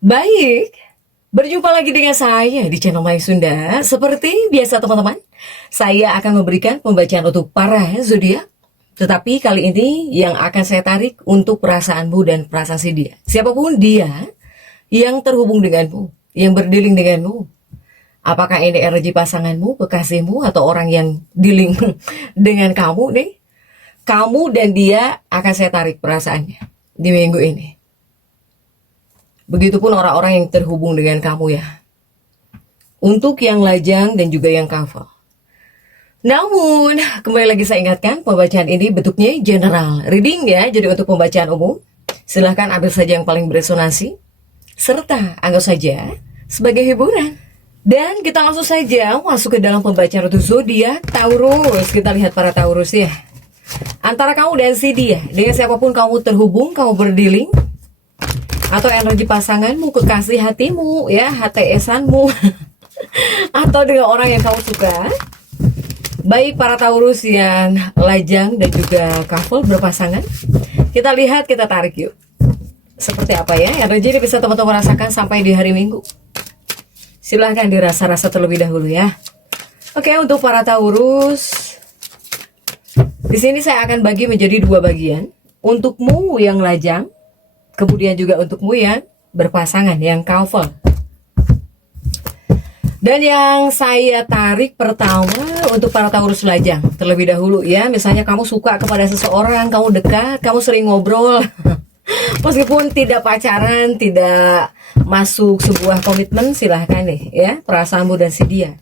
Baik, berjumpa lagi dengan saya di channel Maya Sunda. Seperti biasa teman-teman, saya akan memberikan pembacaan untuk para zodiak. Tetapi kali ini yang akan saya tarik untuk perasaanmu dan perasaan si dia. Siapapun dia yang terhubung denganmu, yang berdealing denganmu. Apakah ini energi pasanganmu, kekasihmu, atau orang yang dealing dengan kamu nih? Kamu dan dia akan saya tarik perasaannya di minggu ini. Begitupun orang-orang yang terhubung dengan kamu ya. Untuk yang lajang dan juga yang kafal. Namun, kembali lagi saya ingatkan, pembacaan ini bentuknya general. Reading ya, jadi untuk pembacaan umum. Silahkan ambil saja yang paling beresonansi. Serta anggap saja sebagai hiburan. Dan kita langsung saja masuk ke dalam pembacaan untuk zodiak Taurus. Kita lihat para Taurus ya. Antara kamu dan si dia, dengan siapapun kamu terhubung, kamu berdealing, atau energi pasanganmu, kekasih hatimu, ya, HTS-anmu, atau dengan orang yang kamu suka. Baik para Taurus yang lajang dan juga couple berpasangan, kita lihat, kita tarik yuk. Seperti apa ya energi ini bisa teman-teman rasakan sampai di hari Minggu. Silahkan dirasa-rasa terlebih dahulu ya. Oke, untuk para Taurus, di sini saya akan bagi menjadi dua bagian. Untukmu yang lajang, kemudian juga untukmu yang berpasangan, yang couple. Dan yang saya tarik pertama untuk para Taurus lajang terlebih dahulu ya. Misalnya kamu suka kepada seseorang, kamu dekat, kamu sering ngobrol. Meskipun tidak pacaran, tidak masuk sebuah komitmen, silahkan nih ya, perasaanmu dan si dia.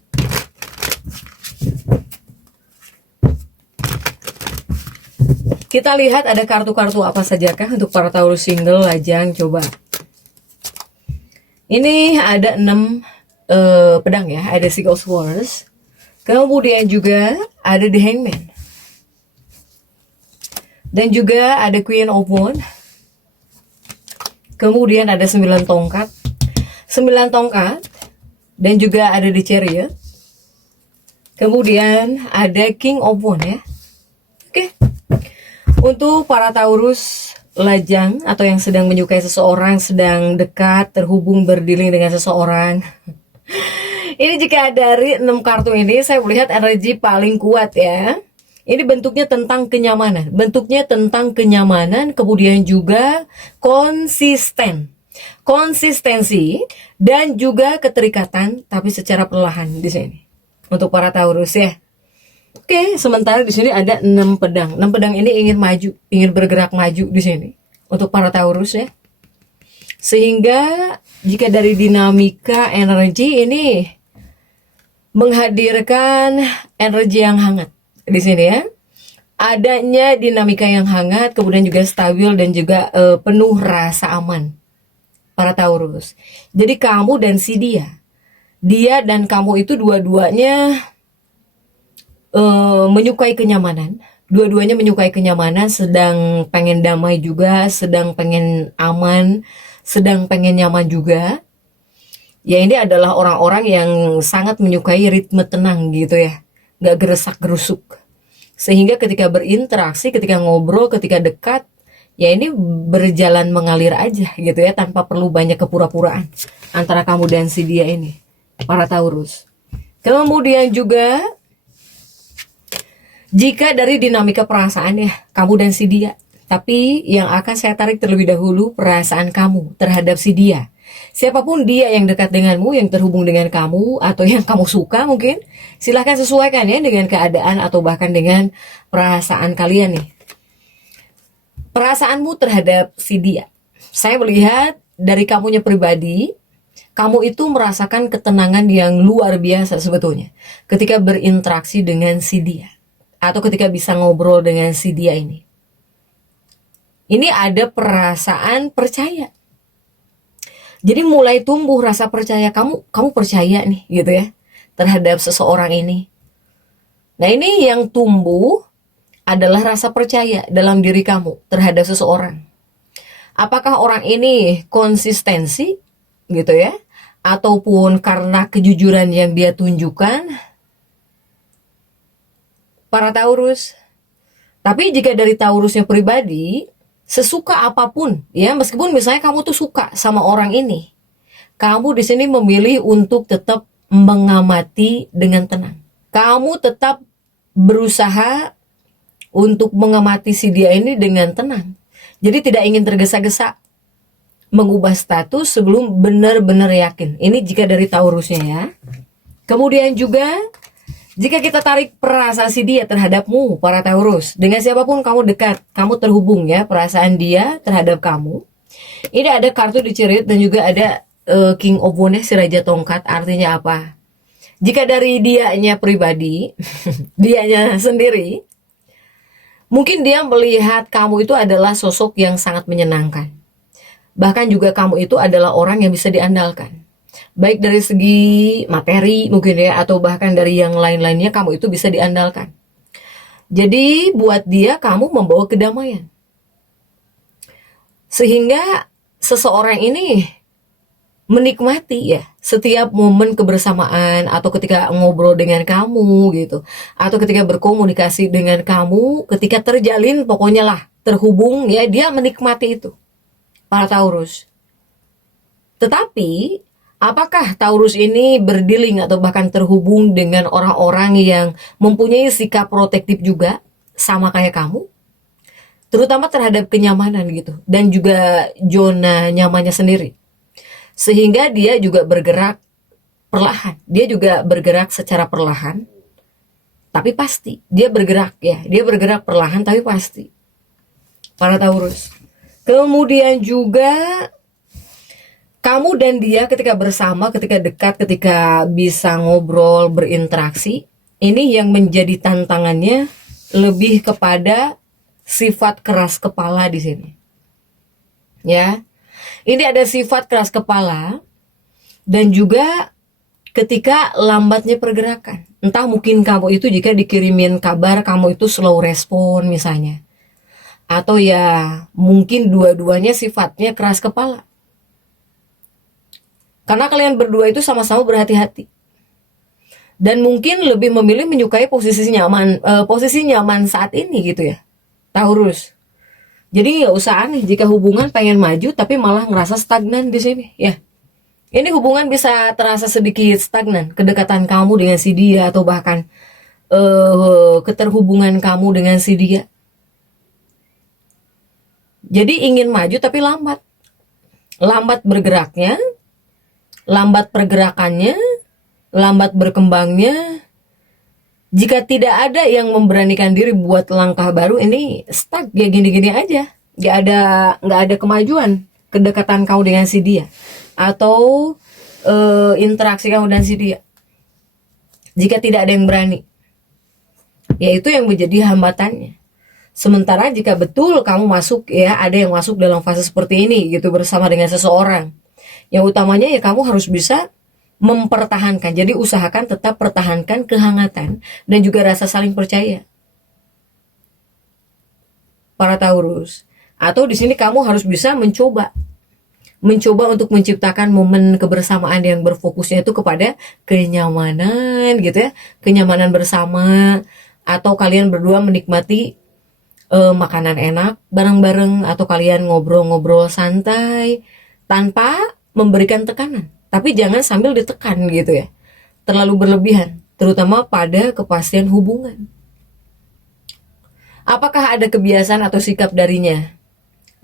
Kita lihat ada kartu-kartu apa sajakah untuk para Taurus single lajang, coba. Ini ada 6 pedang ya, ada Six of Swords. Kemudian juga ada The Hangman. Dan juga ada Queen of Wands. Kemudian ada 9 tongkat. 9 tongkat. Dan juga ada The Chariot. Kemudian ada King of Wands ya. Oke. Untuk para Taurus lajang atau yang sedang menyukai seseorang, sedang dekat, terhubung, berdealing dengan seseorang. Ini jika dari 6 kartu ini saya melihat energi paling kuat ya. Ini bentuknya tentang kenyamanan. Bentuknya tentang kenyamanan, kemudian juga konsisten. Konsistensi dan juga keterikatan tapi secara perlahan di sini. Untuk para Taurus ya. Oke, sementara di sini ada 6 pedang. 6 pedang ini ingin maju, ingin bergerak maju di sini untuk para Taurus ya. Sehingga jika dari dinamika energi ini menghadirkan energi yang hangat di sini ya. Adanya dinamika yang hangat, kemudian juga stabil dan juga penuh rasa aman para Taurus. Jadi kamu dan si dia dan kamu itu dua-duanya menyukai kenyamanan. Dua-duanya menyukai kenyamanan, sedang pengen damai juga, sedang pengen aman, sedang pengen nyaman juga. Ya ini adalah orang-orang yang sangat menyukai ritme tenang gitu ya, nggak geresak-gerusuk. Sehingga ketika berinteraksi, ketika ngobrol, ketika dekat, ya ini berjalan mengalir aja gitu ya, tanpa perlu banyak kepura-puraan antara kamu dan si dia ini, para Taurus. Kemudian juga jika dari dinamika perasaan ya, kamu dan si dia. Tapi yang akan saya tarik terlebih dahulu perasaan kamu terhadap si dia. Siapapun dia yang dekat denganmu, yang terhubung dengan kamu, atau yang kamu suka mungkin, silahkan sesuaikan ya dengan keadaan atau bahkan dengan perasaan kalian nih. Perasaanmu terhadap si dia. Saya melihat dari kamunya pribadi, kamu itu merasakan ketenangan yang luar biasa sebetulnya ketika berinteraksi dengan si dia. Atau ketika bisa ngobrol dengan si dia ini. Ini ada perasaan percaya. Jadi mulai tumbuh rasa percaya, kamu percaya nih gitu ya terhadap seseorang ini. Nah ini yang tumbuh adalah rasa percaya dalam diri kamu terhadap seseorang. Apakah orang ini konsistensi gitu ya, ataupun karena kejujuran yang dia tunjukkan, para Taurus. Tapi jika dari Taurusnya pribadi, sesuka apapun ya, meskipun misalnya kamu tuh suka sama orang ini, kamu di sini memilih untuk tetap mengamati dengan tenang. Kamu tetap berusaha untuk mengamati si dia ini dengan tenang. Jadi tidak ingin tergesa-gesa mengubah status sebelum benar-benar yakin. Ini jika dari Taurusnya ya. Kemudian juga jika kita tarik perasaan si dia terhadapmu, para Taurus, dengan siapapun kamu dekat, kamu terhubung ya, perasaan dia terhadap kamu. Ini ada kartu dicerit dan juga ada King of Wands, si Raja Tongkat. Artinya apa? Jika dari dianya pribadi, dianya sendiri, mungkin dia melihat kamu itu adalah sosok yang sangat menyenangkan. Bahkan juga kamu itu adalah orang yang bisa diandalkan. Baik dari segi materi mungkin ya, atau bahkan dari yang lain-lainnya kamu itu bisa diandalkan. Jadi buat dia kamu membawa kedamaian. Sehingga seseorang ini menikmati ya setiap momen kebersamaan, atau ketika ngobrol dengan kamu gitu, atau ketika berkomunikasi dengan kamu, ketika terjalin pokoknya lah terhubung ya, dia menikmati itu, para Taurus. Tetapi apakah Taurus ini berdealing atau bahkan terhubung dengan orang-orang yang mempunyai sikap protektif juga sama kayak kamu, terutama terhadap kenyamanan gitu, dan juga zona nyamannya sendiri, sehingga dia juga bergerak perlahan, dia juga bergerak secara perlahan tapi pasti. Dia bergerak ya, dia bergerak perlahan tapi pasti, para Taurus. Kemudian juga kamu dan dia ketika bersama, ketika dekat, ketika bisa ngobrol, berinteraksi, ini yang menjadi tantangannya lebih kepada sifat keras kepala di sini. Ya. Ini ada sifat keras kepala dan juga ketika lambatnya pergerakan. Entah mungkin kamu itu jika dikirimin kabar kamu itu slow respon misalnya. Atau ya mungkin dua-duanya sifatnya keras kepala. Karena kalian berdua itu sama-sama berhati-hati. Dan mungkin lebih memilih menyukai posisi nyaman saat ini gitu ya, Taurus. Jadi nggak usah aneh jika hubungan pengen maju tapi malah ngerasa stagnan di sini ya. Ini hubungan bisa terasa sedikit stagnan, kedekatan kamu dengan si dia, atau bahkan keterhubungan kamu dengan si dia. Jadi ingin maju tapi lambat. Lambat bergeraknya, lambat pergerakannya, lambat berkembangnya. Jika tidak ada yang memberanikan diri buat langkah baru, ini stuck ya, gini-gini aja. Nggak ada kemajuan kedekatan kamu dengan si dia, atau interaksi kamu dan si dia. Jika tidak ada yang berani, yaitu yang menjadi hambatannya. Sementara jika betul kamu masuk ya, ada yang masuk dalam fase seperti ini gitu bersama dengan seseorang, yang utamanya ya kamu harus bisa mempertahankan. Jadi usahakan tetap pertahankan kehangatan dan juga rasa saling percaya, para Taurus. Atau di sini kamu harus bisa mencoba untuk menciptakan momen kebersamaan yang berfokusnya itu kepada kenyamanan gitu ya, kenyamanan bersama, atau kalian berdua menikmati makanan enak bareng-bareng, atau kalian ngobrol-ngobrol santai tanpa memberikan tekanan. Tapi jangan sambil ditekan gitu ya, terlalu berlebihan, terutama pada kepastian hubungan. Apakah ada kebiasaan atau sikap darinya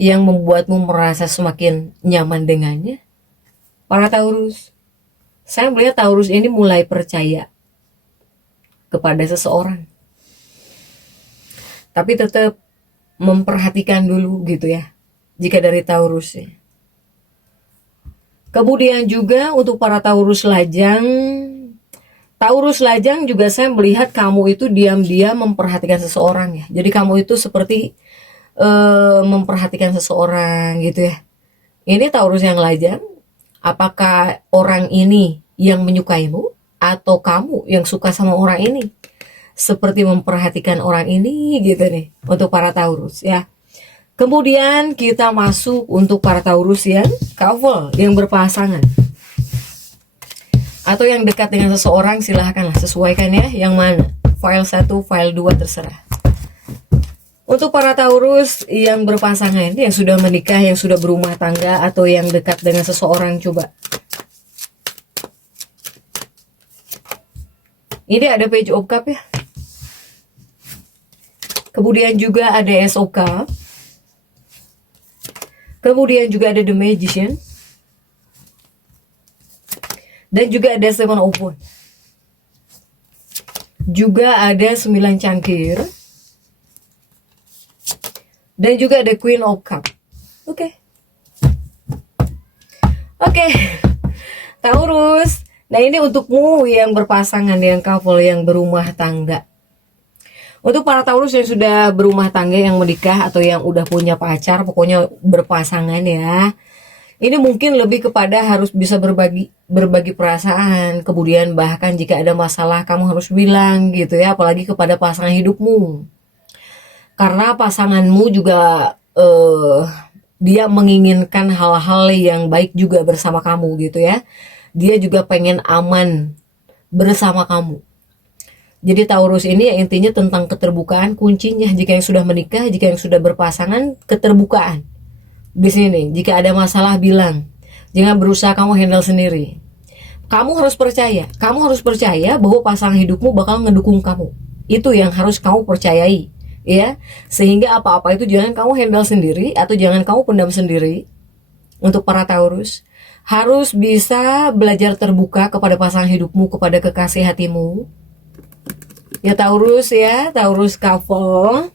yang membuatmu merasa semakin nyaman dengannya, para Taurus? Saya melihat Taurus ini mulai percaya kepada seseorang, tapi tetap memperhatikan dulu gitu ya, jika dari Taurus ya. Kemudian juga untuk para Taurus Lajang juga saya melihat kamu itu diam-diam memperhatikan seseorang ya. Jadi kamu itu seperti memperhatikan seseorang gitu ya. Ini Taurus yang Lajang, apakah orang ini yang menyukaimu atau kamu yang suka sama orang ini? Seperti memperhatikan orang ini gitu nih untuk para Taurus ya. Kemudian kita masuk untuk para Taurus yang couple, yang berpasangan, atau yang dekat dengan seseorang. Silahkanlah sesuaikan ya, yang mana, file 1, file 2 terserah. Untuk para Taurus yang berpasangan, yang sudah menikah, yang sudah berumah tangga, atau yang dekat dengan seseorang, coba Ini ada Page of Cup ya. Kemudian juga ada Ace of Cup. Kemudian juga ada The Magician. Dan juga ada Seven of Wands. Juga ada 9 cangkir. Dan juga ada Queen of Cup. Oke. Taurus. Nah, ini untukmu yang berpasangan, yang couple, yang berumah tangga. Untuk para Taurus yang sudah berumah tangga, yang menikah atau yang udah punya pacar, pokoknya berpasangan ya. Ini mungkin lebih kepada harus bisa berbagi perasaan, kemudian bahkan jika ada masalah kamu harus bilang gitu ya, apalagi kepada pasangan hidupmu. Karena pasanganmu juga dia menginginkan hal-hal yang baik juga bersama kamu gitu ya. Dia juga pengen aman bersama kamu. Jadi Taurus ini ya intinya tentang keterbukaan kuncinya. Jika yang sudah menikah, jika yang sudah berpasangan, keterbukaan. Di sini, jika ada masalah bilang. Jangan berusaha kamu handle sendiri. Kamu harus percaya bahwa pasangan hidupmu bakal ngedukung kamu. Itu yang harus kamu percayai, ya. Sehingga apa-apa itu jangan kamu handle sendiri atau jangan kamu pendam sendiri. Untuk para Taurus, harus bisa belajar terbuka kepada pasangan hidupmu, kepada kekasih hatimu. Ya Taurus ya, Taurus couple.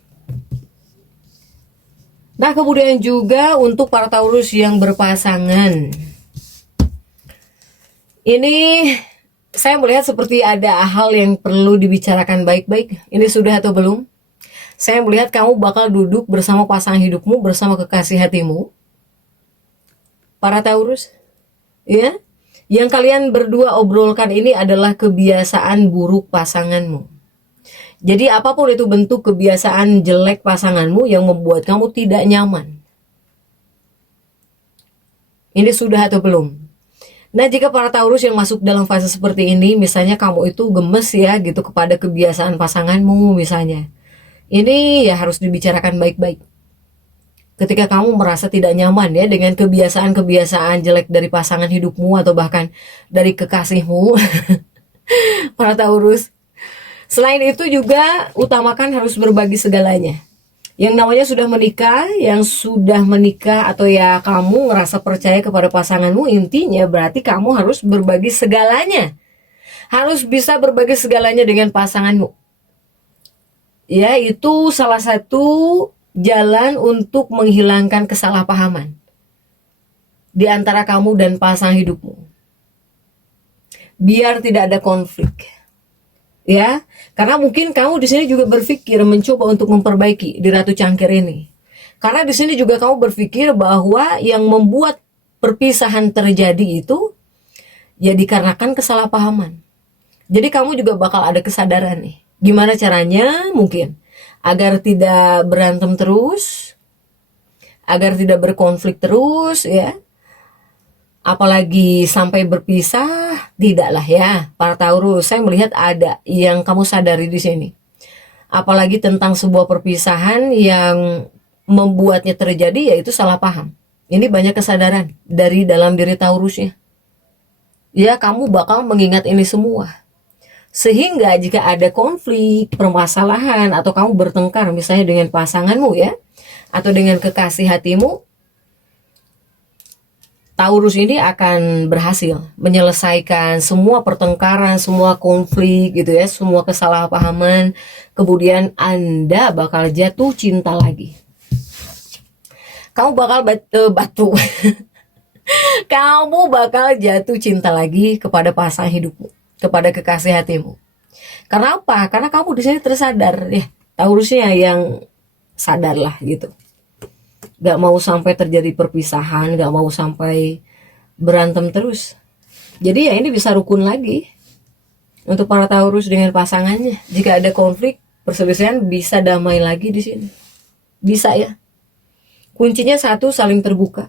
Nah, kemudian juga untuk para Taurus yang berpasangan. Ini saya melihat seperti ada hal yang perlu dibicarakan baik-baik. Ini sudah atau belum? Saya melihat kamu bakal duduk bersama pasangan hidupmu, bersama kekasih hatimu. Para Taurus, ya. Yang kalian berdua obrolkan ini adalah kebiasaan buruk pasanganmu. Jadi apapun itu bentuk kebiasaan jelek pasanganmu yang membuat kamu tidak nyaman. Ini sudah atau belum? Nah, jika para Taurus yang masuk dalam fase seperti ini, misalnya kamu itu gemes ya gitu kepada kebiasaan pasanganmu misalnya. Ini ya harus dibicarakan baik-baik. Ketika kamu merasa tidak nyaman ya dengan kebiasaan-kebiasaan jelek dari pasangan hidupmu atau bahkan dari kekasihmu. Para Taurus. Selain itu juga utamakan harus berbagi segalanya. Yang namanya sudah menikah, yang sudah menikah atau ya kamu ngerasa percaya kepada pasanganmu, intinya berarti kamu harus berbagi segalanya. Harus bisa berbagi segalanya dengan pasanganmu. Ya, itu salah satu jalan untuk menghilangkan kesalahpahaman di antara kamu dan pasangan hidupmu. Biar tidak ada konflik. Ya, karena mungkin kamu di sini juga berpikir mencoba untuk memperbaiki di Ratu Cangkir ini. Karena di sini juga kamu berpikir bahwa yang membuat perpisahan terjadi itu ya dikarenakan kesalahpahaman. Jadi kamu juga bakal ada kesadaran nih. Gimana caranya mungkin agar tidak berantem terus, agar tidak berkonflik terus ya. Apalagi sampai berpisah, tidaklah ya. Para Taurus, saya melihat ada yang kamu sadari di sini. Apalagi tentang sebuah perpisahan yang membuatnya terjadi, yaitu salah paham. Ini banyak kesadaran dari dalam diri Taurusnya. Ya, kamu bakal mengingat ini semua. Sehingga jika ada konflik, permasalahan, atau kamu bertengkar misalnya dengan pasanganmu ya, atau dengan kekasih hatimu, Taurus ini akan berhasil menyelesaikan semua pertengkaran, semua konflik gitu ya, semua kesalahpahaman. Kemudian Anda bakal jatuh cinta lagi. Kamu bakal batu. Kamu bakal jatuh cinta lagi kepada pasangan hidupmu, kepada kekasih hatimu. Karena apa? Karena kamu di sini tersadar ya, Taurusnya yang sadarlah gitu. Gak mau sampai terjadi perpisahan, gak mau sampai berantem terus. Jadi ya ini bisa rukun lagi untuk para Taurus dengan pasangannya. Jika ada konflik, perselisihan bisa damai lagi di sini. Bisa ya. Kuncinya satu, saling terbuka.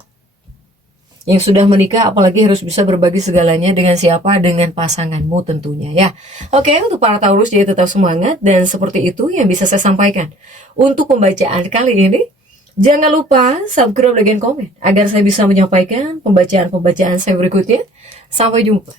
Yang sudah menikah apalagi harus bisa berbagi segalanya dengan siapa? Dengan pasanganmu tentunya ya. Oke, untuk para Taurus jadi tetap semangat, dan seperti itu yang bisa saya sampaikan untuk pembacaan kali ini. Jangan lupa subscribe, like, dan komen agar saya bisa menyampaikan pembacaan-pembacaan saya berikutnya. Sampai jumpa.